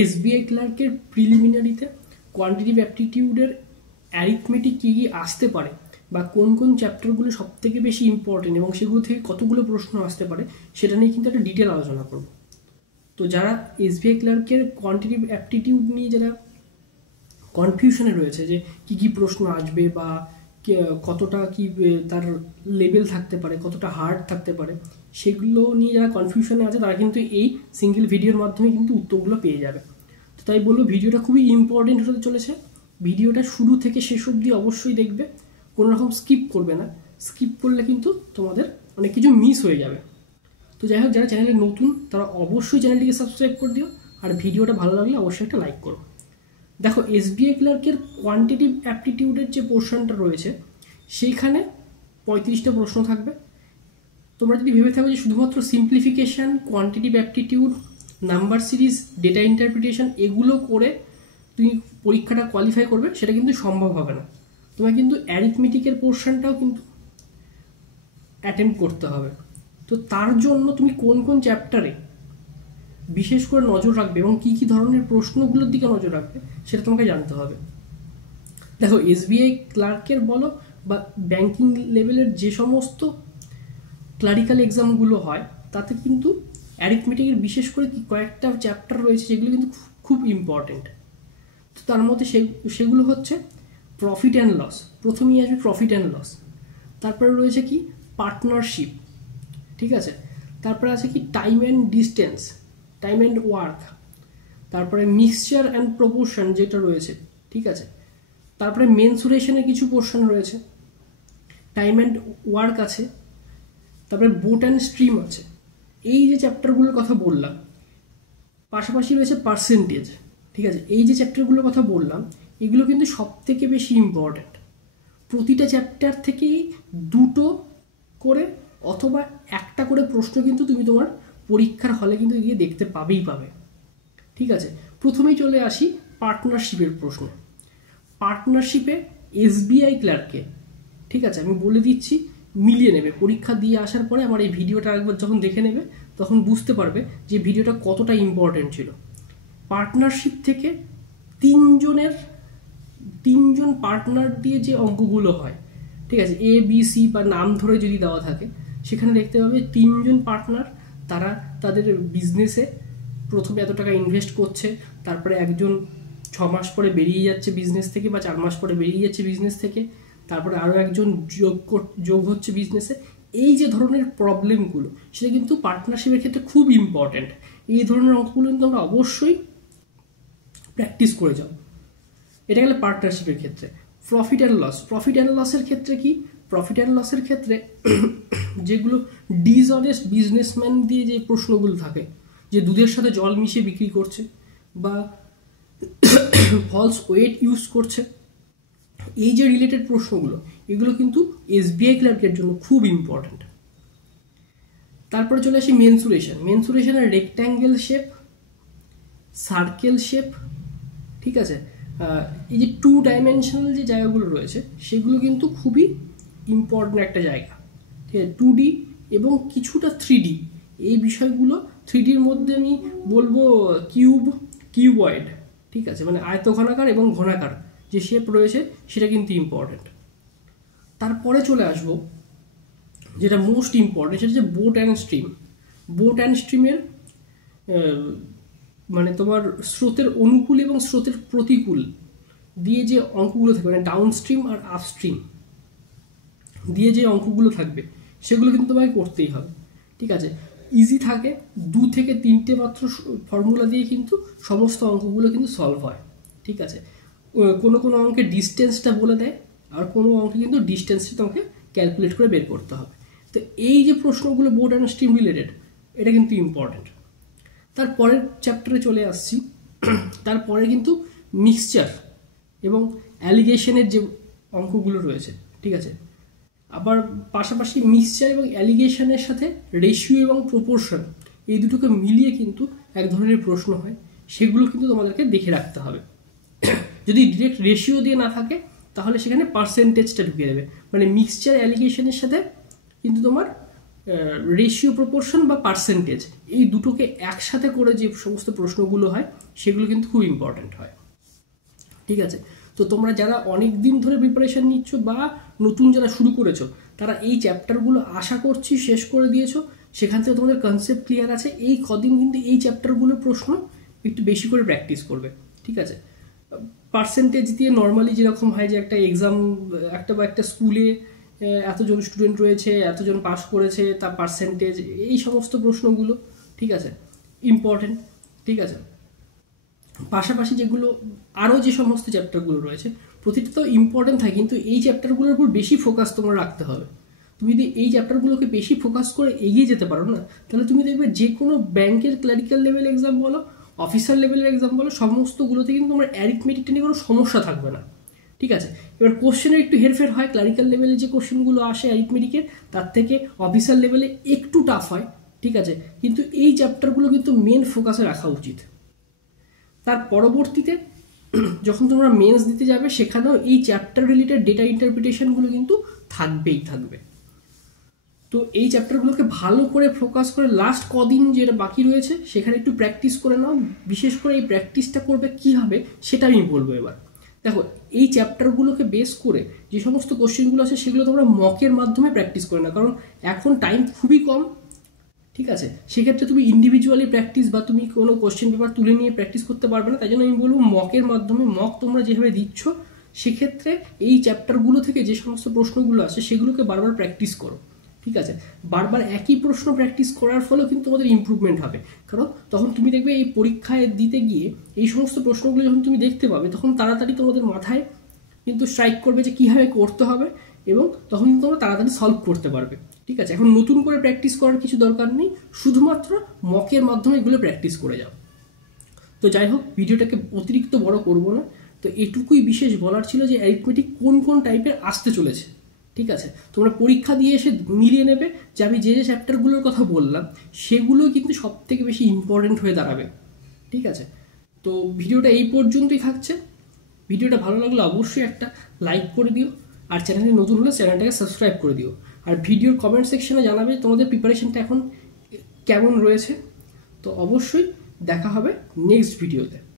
SBI ক্লার্কের প্রিলিমিনারিতে quantitative অ্যাপটিটিউডের arithmetic কী কী আসতে পারে বা কোন কোন চ্যাপ্টারগুলো সব থেকে বেশি ইম্পর্টেন্ট এবং সেগুলো থেকে কতগুলো প্রশ্ন আসতে পারে সেটা নিয়ে কিন্তু একটা ডিটেল আলোচনা করব। তো যারা এসবিআই ক্লার্কের কোয়ান্টিটিভ অ্যাপটিটিউড নিয়ে যারা কনফিউশনে রয়েছে যে কী কী প্রশ্ন আসবে বা কতটা কি তার লেভেল থাকতে পারে, কতটা হার্ড থাকতে পারে, সেগুলো নিয়ে যারা কনফিউশনে আছে তারা কিন্তু এই সিঙ্গেল ভিডিওর মাধ্যমে কিন্তু উত্তরগুলো পেয়ে যাবে। তো তাই বলবো ভিডিওটা খুবই ইম্পর্টেন্ট হতে চলেছে। ভিডিওটা শুরু থেকে শেষ অবধি অবশ্যই দেখবে, কোনো রকম স্কিপ করবে না। স্কিপ করলে কিন্তু তোমাদের অনেক কিছু মিস হয়ে যাবে। তো যাই হোক, যারা চ্যানেলে নতুন তারা অবশ্যই চ্যানেলটিকে সাবস্ক্রাইব করে দিও, আর ভিডিওটা ভালো লাগলে অবশ্যই একটা লাইক করো। দেখো, এসবিআই ক্লার্কের কোয়ান্টিটিভ অ্যাপটিটিউডের যে পোর্শনটা রয়েছে সেইখানে 35টা প্রশ্ন থাকবে। তোমরা যদি ভেবে থাকো যে শুধুমাত্র simplification, quantitative aptitude, number series, data interpretation এগুলো করে তুমি পরীক্ষাটা কোয়ালিফাই করবে, সেটা কিন্তু সম্ভব হবে না। তোমার কিন্তু অ্যারিথমেটিকের পোর্শনটাও কিন্তু অ্যাটেম্প করতে হবে। তো তার জন্য তুমি কোন কোন চ্যাপ্টারে বিশেষ করে নজর রাখবে এবং কী কী ধরনের প্রশ্নগুলোর দিকে নজর রাখবে সেটা তোমাকে জানতে হবে। দেখো, এসবিআই ক্লার্কের বলো বা ব্যাংকিং লেভেলের যে সমস্ত ক্লারিক্যাল এক্সামগুলো হয় তাতে কিন্তু অ্যারিথমেটিকের বিশেষ করে কয়েকটা চ্যাপ্টার রয়েছে যেগুলো কিন্তু খুব ইম্পর্টেন্ট। তো তার মধ্যে সেগুলো হচ্ছে প্রফিট অ্যান্ড লস। প্রথমেই আসবে প্রফিট অ্যান্ড লস, তারপরে রয়েছে কি পার্টনারশিপ, ঠিক আছে, তারপরে আছে কি time and distance, time and work, তারপরে মিক্সচার অ্যান্ড প্রপোর্শন যেটা রয়েছে, ঠিক আছে, তারপরে মেনসুরেশনের কিছু পোর্শন রয়েছে, টাইম অ্যান্ড ওয়ার্ক আছে, তারপরে বোট অ্যান্ড স্ট্রিম আছে। এই যে চ্যাপ্টারগুলোর কথা বললাম, পাশাপাশি রয়েছে পার্সেন্টেজ, ঠিক আছে। এই যে চ্যাপ্টারগুলোর কথা বললাম এগুলো কিন্তু সব থেকে বেশি ইম্পর্ট্যান্ট। প্রতিটা চ্যাপ্টার থেকেই দুটো করে অথবা একটা করে প্রশ্ন কিন্তু তুমি তোমার পরীক্ষার হলে কিন্তু গিয়ে দেখতে পাবে, ঠিক আছে। প্রথমেই চলে আসি পার্টনারশিপের প্রশ্ন। পার্টনারশিপে এসবিআই ক্লার্কে, ঠিক আছে, আমি বলে দিচ্ছি, মিলিয়ে নেবে। পরীক্ষা দিয়ে আসার পরে আমার এই ভিডিওটা একবার যখন দেখে নেবে তখন বুঝতে পারবে যে ভিডিওটা কতটা ইম্পর্টেন্ট ছিল। পার্টনারশিপ থেকে তিনজন পার্টনার দিয়ে যে অঙ্কগুলো হয়, ঠিক আছে, এ বি সি বা নাম ধরে যদি দেওয়া থাকে সেখানে দেখতে পাবে তিনজন পার্টনার, তারা তাদের বিজনেসে প্রথমে এত টাকা ইনভেস্ট করছে, তারপরে একজন 6 মাস পরে বেরিয়ে যাচ্ছে বিজনেস থেকে বা 4 মাস পরে বেরিয়ে যাচ্ছে বিজনেস থেকে, তারপরে আরও একজন যোগ হচ্ছে বিজনেসে। এই যে ধরনের প্রবলেমগুলো সেটা কিন্তু পার্টনারশিপের ক্ষেত্রে খুব ইম্পর্ট্যান্ট। এই ধরনের অঙ্কগুলো কিন্তু আমরা অবশ্যই প্র্যাকটিস করে যাও। এটা গেলে পার্টনারশিপের ক্ষেত্রে। প্রফিট অ্যান্ড লসের ক্ষেত্রে কি? প্রফিট অ্যান্ড লসের ক্ষেত্রে যেগুলো ডিসঅনেস্ট বিজনেসম্যান দিয়ে যে প্রশ্নগুলো থাকে, যে দুধের সাথে জল মিশিয়ে বিক্রি করছে বা ফলস ওয়েট ইউজ করছে, এই যে রিলেটেড প্রশ্নগুলো এগুলো কিন্তু এসবিআই ক্লার্কের জন্য খুব ইম্পর্ট্যান্ট। তারপরে চলে আসি মেনসুরেশনের রেক্ট্যাঙ্গেল শেপ, সার্কেল শেপ, ঠিক আছে। এই যে 2 ডাইমেনশনাল যে জায়গাগুলো রয়েছে সেগুলো কিন্তু খুবই ইম্পর্ট্যান্ট একটা জায়গা, ঠিক আছে। 2D এবং কিছুটা 3D, এই বিষয়গুলো 3Dর মধ্যে আমি বলবো কিউবয়েড, ঠিক আছে, মানে আয়তঘনাকার এবং ঘনাকার যে শেপ রয়েছে সেটা কিন্তু ইম্পর্ট্যান্ট। তারপরে চলে আসবো যেটা মোস্ট ইম্পর্ট্যান্ট, সেটা হচ্ছে বোট অ্যান্ড স্ট্রিমের মানে তোমার স্রোতের অনুকূল এবং স্রোতের প্রতিকূল দিয়ে যে অঙ্কগুলো থাকবে, মানে ডাউন স্ট্রিম আর আপ স্ট্রিম দিয়ে যে অঙ্কগুলো থাকবে সেগুলো কিন্তু তোমাকে করতেই হবে, ঠিক আছে। ইজি থাকে, 2 থেকে 3টে মাত্র ফর্মুলা দিয়ে কিন্তু সমস্ত অঙ্কগুলো কিন্তু সলভ হয়, ঠিক আছে। কোনো অঙ্কে ডিস্টেন্সটা বলে দেয়, আর কোনো অঙ্কে কিন্তু ডিস্টেন্সটা তোমাকে ক্যালকুলেট করে বের করতে হবে। তো এই যে প্রশ্নগুলো বোট অ্যান্ড স্ট্রিম রিলেটেড, এটা কিন্তু ইম্পর্টেন্ট। তারপরের চ্যাপ্টারে চলে আসছি, তারপরে কিন্তু মিক্সচার এবং অ্যালিগেশনের যে অঙ্কগুলো রয়েছে, ঠিক আছে। আবার পাশাপাশি মিক্সচার এবং অ্যালিগেশনের সাথে রেশিও এবং প্রপোর্শন, এই দুটোকে মিলিয়ে কিন্তু এক ধরনের প্রশ্ন হয়, সেগুলো কিন্তু তোমাদেরকে দেখে রাখতে হবে। যদি ডিরেক্ট রেশিও দিয়ে না থাকে তাহলে সেখানে পার্সেন্টেজটা ঢুকিয়ে দেবে, মানে মিক্সচার অ্যালিগেশনের সাথে কিন্তু তোমার রেশিও প্রপোর্শন বা পার্সেন্টেজ, এই দুটোকে একসাথে করে যে সমস্ত প্রশ্নগুলো হয় সেগুলো কিন্তু খুব ইম্পর্ট্যান্ট হয়। ঠিক আছে, তো তোমরা যারা অনেক দিন ধরে প্রিপারেশন নিচ্ছ বা নতুন যারা শুরু করেছো, তারা এই চ্যাপ্টারগুলো আশা করছি শেষ করে দিয়েছো, সেখান থেকে তোমাদের কনসেপ্ট ক্লিয়ার আছে। এই কদিন কিন্তু এই চ্যাপ্টারগুলোর প্রশ্ন একটু বেশি করে প্র্যাকটিস করবে। ঠিক আছে, পার্সেন্টেজ দিয়ে নর্মালি যেরকম হয় যে একটা এক্সাম, একটা স্কুলে এতজন স্টুডেন্ট রয়েছে, এতজন পাস করেছে, তার পার্সেন্টেজ, এই সমস্ত প্রশ্নগুলো ঠিক আছে ইম্পর্টেন্ট। ঠিক আছে, পাশাপাশি যেগুলো আরও যে সমস্ত চ্যাপ্টারগুলো রয়েছে প্রতিটা তো ইম্পর্টেন্ট থাকে, কিন্তু এই চ্যাপ্টারগুলোর উপর বেশি ফোকাস তোমার রাখতে হবে। তুমি যদি এই চ্যাপ্টারগুলোকে বেশি ফোকাস করে এগিয়ে যেতে পারো না, তাহলে তুমি দেখবে যে কোনো ব্যাংকের ক্লারিক্যাল লেভেল এক্সাম বলো, অফিসার লেভেলের এক্সাম বলো, সমস্তগুলোতে কিন্তু তোমার অ্যারিথমেটিকটা নিয়ে কোনো সমস্যা থাকবে না। ঠিক আছে, এবার কোশ্চেনের একটু হেরফের হয়, ক্লারিক্যাল লেভেলে যে কোশ্চেনগুলো আসে অ্যারিথমেটিকের তার থেকে অফিসার লেভেলে একটু টাফ হয়। ঠিক আছে, কিন্তু এই চ্যাপ্টারগুলো কিন্তু মেন ফোকাসে রাখা উচিত। তার পরবর্তীতে যখন তোমরা মেন্স দিতে যাবে সেখানেও এই চ্যাপ্টার রিলেটেড ডেটা ইন্টারপ্রিটেশনগুলো কিন্তু থাকবেই থাকবে। তো এই চ্যাপ্টারগুলোকে ভালো করে ফোকাস করে লাস্ট কদিন যেটা বাকি রয়েছে সেখানে একটু প্র্যাকটিস করে নাও। বিশেষ করে এই প্র্যাকটিসটা করবে কীভাবে সেটা আমি বলবো। এবার দেখো, এই চ্যাপ্টারগুলোকে বেস করে যে সমস্ত কোশ্চেনগুলো আছে সেগুলো তোমরা মকের মাধ্যমে প্র্যাকটিস করে নাও, কারণ এখন টাইম খুবই কম। ঠিক আছে, সেক্ষেত্রে তুমি ইন্ডিভিজুয়ালি প্র্যাকটিস বা তুমি কোনো কোশ্চেন পেপার তুলে নিয়ে প্র্যাকটিস করতে পারবে না। তাই জন্য আমি বলবো মকের মাধ্যমে, মক তোমরা যেভাবে দিচ্ছ সেক্ষেত্রে এই চ্যাপ্টারগুলো থেকে যে সমস্ত প্রশ্নগুলো আছে সেগুলোকে বারবার প্র্যাকটিস করো। ঠিক আছে, বারবার একই প্রশ্ন প্র্যাকটিস করার ফলেও কিন্তু তোমাদের ইম্প্রুভমেন্ট হবে, কারণ তখন তুমি দেখবে এই পরীক্ষায় দিতে গিয়ে এই সমস্ত প্রশ্নগুলো যখন তুমি দেখতে পাবে তখন তাড়াতাড়ি তোমাদের মাথায় কিন্তু স্ট্রাইক করবে যে কীভাবে করতে হবে, এবং তখন কিন্তু তোমরা তাড়াতাড়ি সলভ করতে পারবে। ঠিক আছে, এখন নতুন করে প্র্যাকটিস করার কিছু দরকার নেই, শুধুমাত্র মকের মাধ্যমে এগুলো প্র্যাকটিস করে যাও। তো যাই হোক, ভিডিওটাকে অতিরিক্ত বড় করব না, তো এটুকুই বিশেষ বলার ছিল যে অ্যারিথমেটিক কোন কোন টাইপের আসতে চলেছে। ঠিক আছে, তোমরা পরীক্ষা দিয়ে এসে মিলিয়ে নেবে যে আমি যে যে চ্যাপ্টারগুলোর কথা বললাম সেগুলো কিন্তু সব থেকে বেশি ইম্পর্টেন্ট হয়ে দাঁড়াবে। ঠিক আছে, তো ভিডিওটা এই পর্যন্তই থাকছে। ভিডিওটা ভালো লাগলে অবশ্যই একটা লাইক করে দিও, আর চ্যানেলে নতুন হলে চ্যানেলটাকে সাবস্ক্রাইব করে দিও। আর ভিডিওর কমেন্ট সেকশনে জানাবে তোমাদের প্রিপারেশনটা এখন কেমন রয়েছে। তো অবশ্যই দেখা হবে নেক্সট ভিডিওতে।